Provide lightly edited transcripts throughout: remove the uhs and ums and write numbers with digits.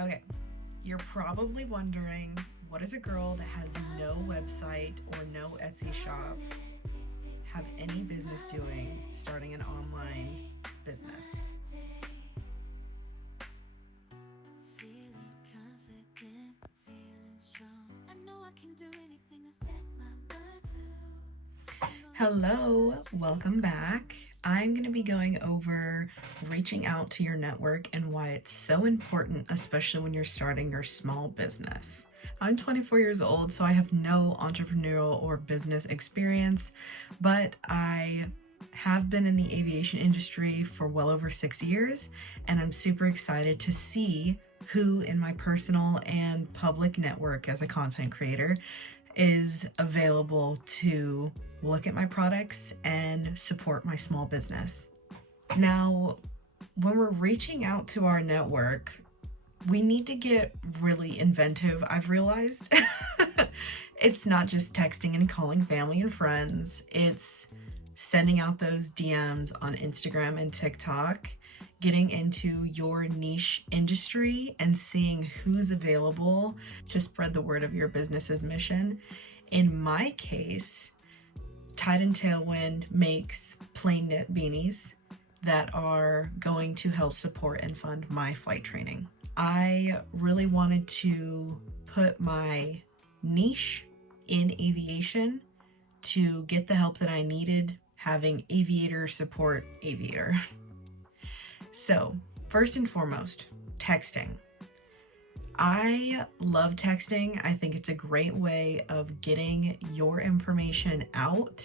Okay, you're probably wondering, what does a girl that has no website or no Etsy shop have any business doing starting an online business? Hello, welcome back. I'm going to be going over reaching out to your network and why it's so important, especially when you're starting your small business. I'm 24 years old, so I have no entrepreneurial or business experience, but I have been in the aviation industry for well over 6 years, and I'm super excited to see who in my personal and public network as a content creator is available to look at my products and support my small business. Now, when we're reaching out to our network, we need to get really inventive, I've realized. It's not just texting and calling family and friends, it's sending out those DMs on Instagram and TikTok, getting into your niche industry and seeing who's available to spread the word of your business's mission. In my case, Tide and Tailwind makes plain knit beanies that are going to help support and fund my flight training. I really wanted to put my niche in aviation to get the help that I needed, having aviator support aviator. So, first and foremost, texting. I love texting. I think it's a great way of getting your information out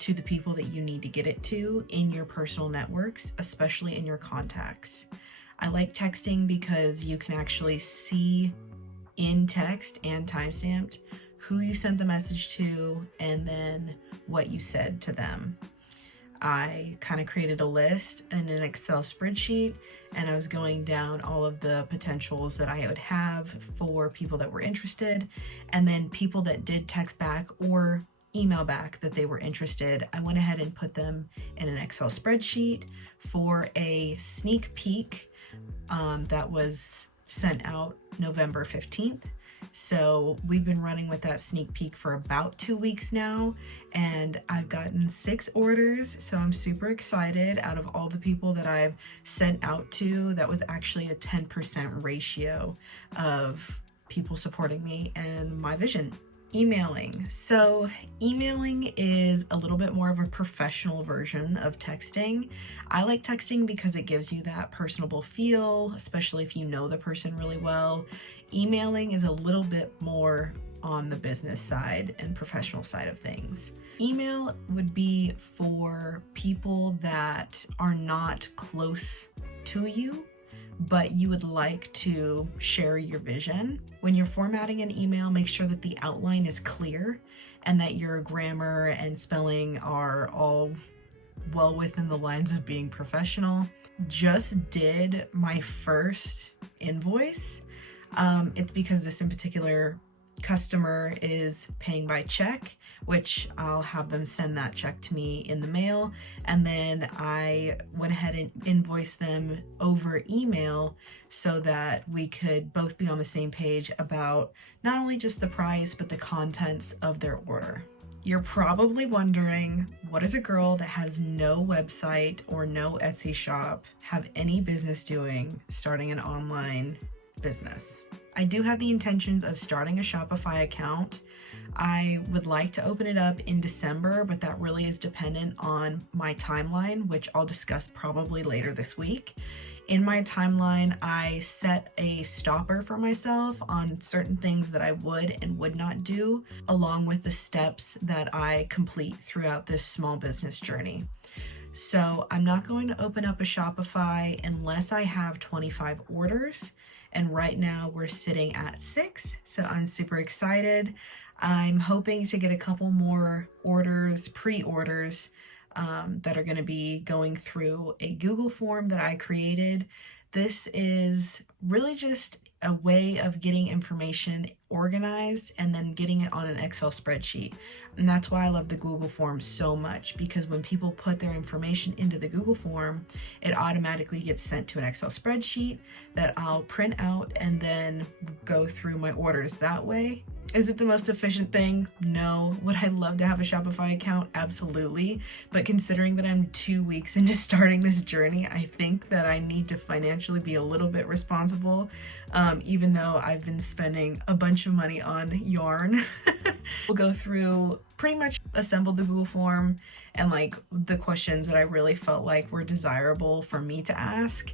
to the people that you need to get it to in your personal networks, especially in your contacts. I like texting because you can actually see in text and timestamped who you sent the message to and then what you said to them. I kind of created a list in an Excel spreadsheet, and I was going down all of the potentials that I would have for people that were interested, and then people that did text back or email back that they were interested. I went ahead and put them in an Excel spreadsheet for a sneak peek that was sent out November 15th. So we've been running with that sneak peek for about 2 weeks now, and I've gotten 6 orders, so I'm super excited. Out of all the people that I've sent out to, that was actually a 10% ratio of people supporting me and my vision. Emailing. So emailing is a little bit more of a professional version of texting. I like texting because it gives you that personable feel, especially if you know the person really well. Emailing is a little bit more on the business side and professional side of things. Email would be for people that are not close to you, but you would like to share your vision. When you're formatting an email, make sure that the outline is clear and that your grammar and spelling are all well within the lines of being professional. Just did my first invoice. It's because this in particular customer is paying by check, which I'll have them send that check to me in the mail, and then I went ahead and invoiced them over email so that we could both be on the same page about not only just the price but the contents of their order. You're probably wondering, what does a girl that has no website or no Etsy shop have any business doing starting an online business? I do have the intentions of starting a Shopify account. I would like to open it up in December, but that really is dependent on my timeline, which I'll discuss probably later this week. In my timeline, I set a stopper for myself on certain things that I would and would not do, along with the steps that I complete throughout this small business journey. So I'm not going to open up a Shopify unless I have 25 orders. And right now we're sitting at 6, so I'm super excited. I'm hoping to get a couple more orders, pre-orders, that are going to be going through a Google form that I created. This is really just a way of getting information organized and then getting it on an Excel spreadsheet. And that's why I love the Google form so much, because when people put their information into the Google form, it automatically gets sent to an Excel spreadsheet that I'll print out and then go through my orders that way. Is it the most efficient thing? No. Would I love to have a Shopify account? Absolutely. But considering that I'm 2 weeks into starting this journey, I think that I need to financially be a little bit responsible, even though I've been spending a bunch of money on yarn. We'll go through, pretty much assemble the Google form and like the questions that I really felt like were desirable for me to ask,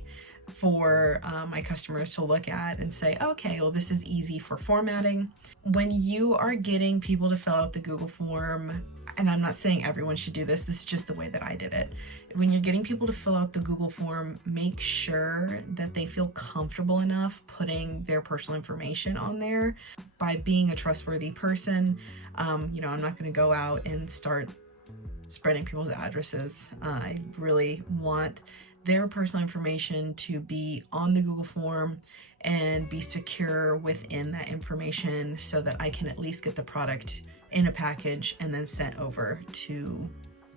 for my customers to look at and say, okay, well, this is easy for formatting. When you are getting people to fill out the Google form, and I'm not saying everyone should do this is just the way that I did it. When you're getting people to fill out the Google form, make sure that they feel comfortable enough putting their personal information on there. By being a trustworthy person, you know, I'm not going to go out and start spreading people's addresses. I really want their personal information to be on the Google form and be secure within that information so that I can at least get the product in a package and then sent over to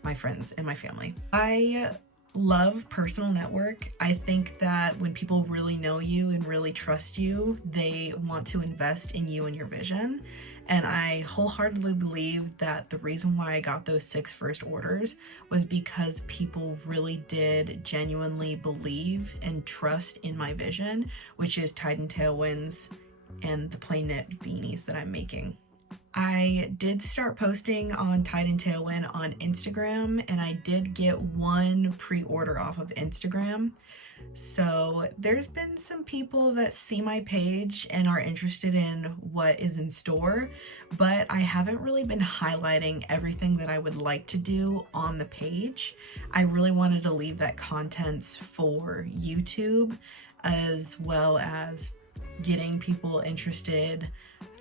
my friends and my family. I love personal network. I think that when people really know you and really trust you, they want to invest in you and your vision. And I wholeheartedly believe that the reason why I got those 6 first orders was because people really did genuinely believe and trust in my vision, which is Tide and Tailwinds and the plain knit beanies that I'm making. I did start posting on Tide and Tailwind on Instagram, and I did get 1 pre-order off of Instagram. So there's been some people that see my page and are interested in what is in store, but I haven't really been highlighting everything that I would like to do on the page. I really wanted to leave that content for YouTube, as well as getting people interested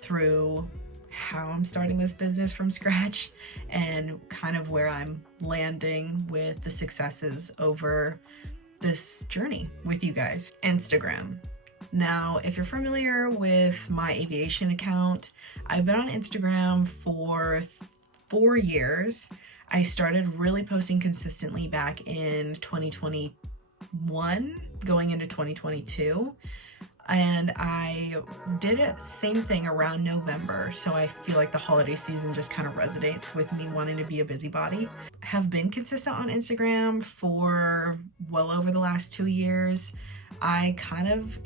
through how I'm starting this business from scratch and kind of where I'm landing with the successes over this journey with you guys. Instagram. Now, if you're familiar with my aviation account, I've been on Instagram for 4 years. I started really posting consistently back in 2021, going into 2022. And I did it same thing around November, so I feel like the holiday season just kind of resonates with me wanting to be a busybody. Have been consistent on Instagram for well over the last 2 years. I kind of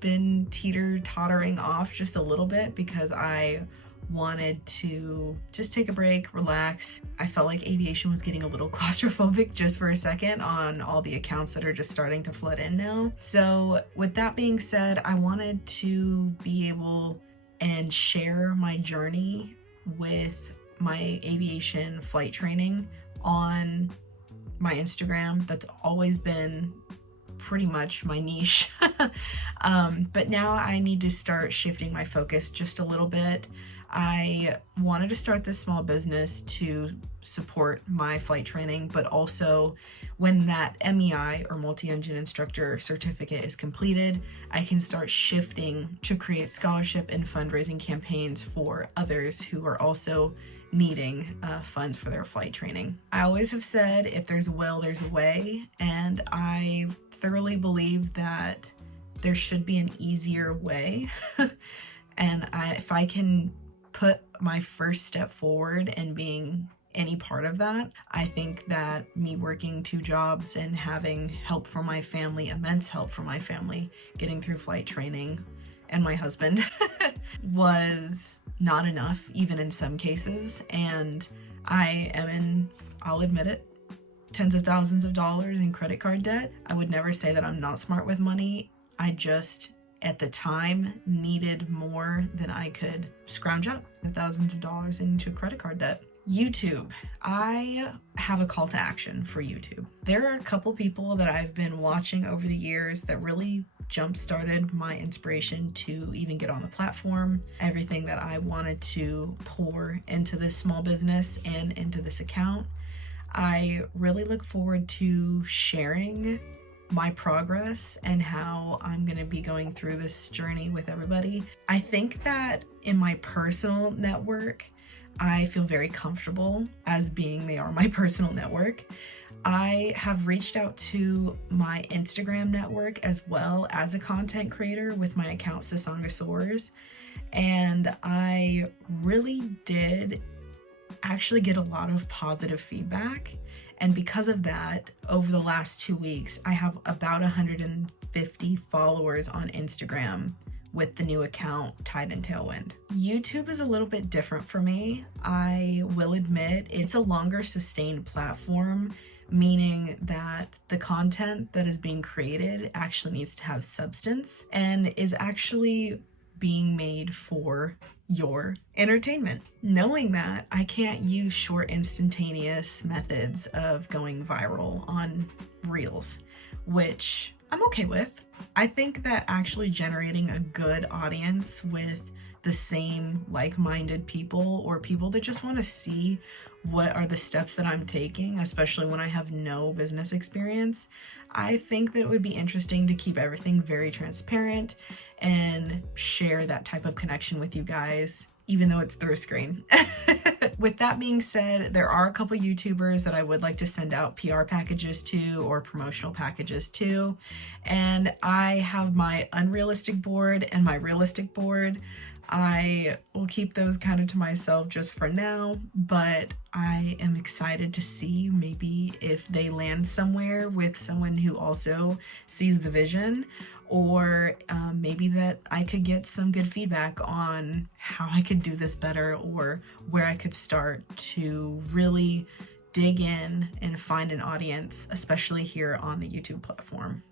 been teeter-tottering off just a little bit because I wanted to just take a break, relax. I felt like aviation was getting a little claustrophobic just for a second on all the accounts that are just starting to flood in now. So with that being said, I wanted to be able and share my journey with my aviation flight training on my Instagram. That's always been pretty much my niche. But now I need to start shifting my focus just a little bit. I wanted to start this small business to support my flight training, but also when that MEI or Multi Engine Instructor certificate is completed, I can start shifting to create scholarship and fundraising campaigns for others who are also needing funds for their flight training. I always have said, if there's a will, there's a way, and I thoroughly believe that there should be an easier way. And if I can put my first step forward and being any part of that, I think that me working 2 jobs and having help from my family, immense help from my family, getting through flight training, and my husband was not enough, even in some cases. And I am in, I'll admit it, tens of thousands of dollars in credit card debt. I would never say that I'm not smart with money. I just, at the time, needed more than I could scrounge up, thousands of dollars into credit card debt. YouTube. I have a call to action for YouTube. There are a couple people that I've been watching over the years that really jump-started my inspiration to even get on the platform. Everything that I wanted to pour into this small business and into this account. I really look forward to sharing my progress and how I'm going to be going through this journey with everybody. I think that in my personal network, I feel very comfortable as being they are my personal network. I have reached out to my Instagram network as well as a content creator with my account Sasongasaurs, and I really did actually get a lot of positive feedback. And because of that, over the last 2 weeks, I have about 150 followers on Instagram with the new account Tideandtailwind. YouTube is a little bit different for me. I will admit it's a longer sustained platform, meaning that the content that is being created actually needs to have substance and is actually being made for your entertainment. Knowing that, I can't use short instantaneous methods of going viral on Reels, which I'm okay with. I think that actually generating a good audience with the same like-minded people, or people that just want to see what are the steps that I'm taking, especially when I have no business experience, I think that it would be interesting to keep everything very transparent and share that type of connection with you guys, even though it's through a screen. With that being said, there are a couple YouTubers that I would like to send out PR packages to or promotional packages to, and I have my unrealistic board and my realistic board. I will keep those kind of to myself just for now, but I am excited to see maybe if they land somewhere with someone who also sees the vision, or maybe that I could get some good feedback on how I could do this better, or where I could start to really dig in and find an audience, especially here on the YouTube platform.